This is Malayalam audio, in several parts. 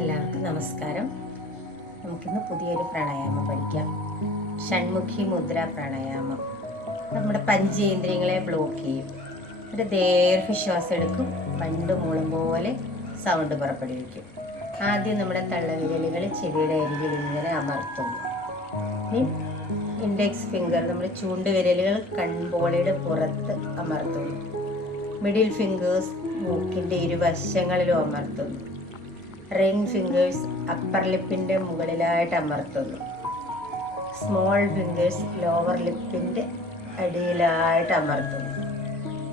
എല്ലാവർക്കും നമസ്കാരം. നമുക്കിന്ന് പുതിയൊരു പ്രാണായാമം പഠിക്കാം. ഷൺമുഖി മുദ്ര പ്രാണായാമം. നമ്മുടെ പഞ്ചേന്ദ്രിയങ്ങളെ ബ്ലോക്ക് ചെയ്യും. ഒരു ദീർഘശ്വാസം എടുക്കും, പണ്ട് മൂളം പോലെ സൗണ്ട് പുറപ്പെടുവിക്കും. ആദ്യം നമ്മുടെ തള്ളവിരലുകൾ ചെവിയുടെ അരികിൽ ഇങ്ങനെ അമർത്തുന്നു. ഇൻഡെക്സ് ഫിംഗർ, നമ്മുടെ ചൂണ്ടുവിരലുകൾ കൺപോളയുടെ പുറത്ത് അമർത്തുന്നു. മിഡിൽ ഫിംഗേഴ്സ് മൂക്കിൻ്റെ ഇരുവശങ്ങളിലും അമർത്തുന്നു. റിംഗ് ഫിംഗേഴ്സ് അപ്പർ ലിപ്പിൻ്റെ മുകളിലായിട്ട് അമർത്തുന്നു. സ്മോൾ ഫിംഗേഴ്സ് ലോവർ ലിപ്പിൻ്റെ അടിയിലായിട്ട് അമർത്തുന്നു.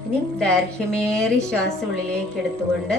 ഇനി ദൈർഘ്യമേറി ശ്വാസം ഉള്ളിലേക്ക് എടുത്തുകൊണ്ട്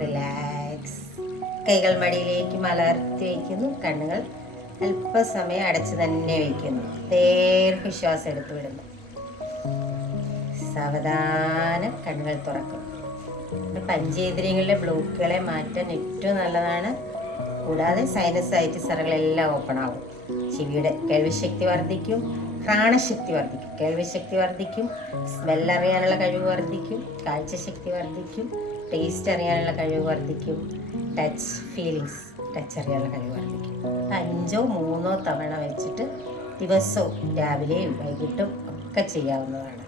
റിലാക്സ്. കൈകൾ മടിയിലേക്ക് മലർത്തി വയ്ക്കുന്നു. കണ്ണുകൾ അല്പസമയം അടച്ചു തന്നെ വയ്ക്കുന്നു. ദീർഘശ്വാസം എടുത്തു വിടുന്നു. സാവധാനം കണ്ണുകൾ തുറക്കും. പഞ്ചേന്ദ്രിയങ്ങളിലെ ബ്ലോക്കുകളെ മാറ്റാൻ ഏറ്റവും നല്ലതാണ്. കൂടാതെ സൈനസൈറ്റിസറുകളെല്ലാം ഓപ്പൺ ആകും. ചെവിയുടെ കേൾവിശക്തി വർദ്ധിക്കും, ഘ്രാണശക്തി വർദ്ധിക്കും, കേൾവിശക്തി വർദ്ധിക്കും, സ്മെല്ലറിയാനുള്ള കഴിവ് വർദ്ധിക്കും, കാഴ്ചശക്തി വർദ്ധിക്കും, ടേസ്റ്റ് അറിയാനുള്ള കഴിവ് വർദ്ധിക്കും, ടച്ച് അറിയാനുള്ള കഴിവ് വർദ്ധിക്കും. 5 3 തവണ വെച്ചിട്ട് ദിവസവും രാവിലെയും വൈകിട്ടും ഒക്കെ ചെയ്യാവുന്നതാണ്.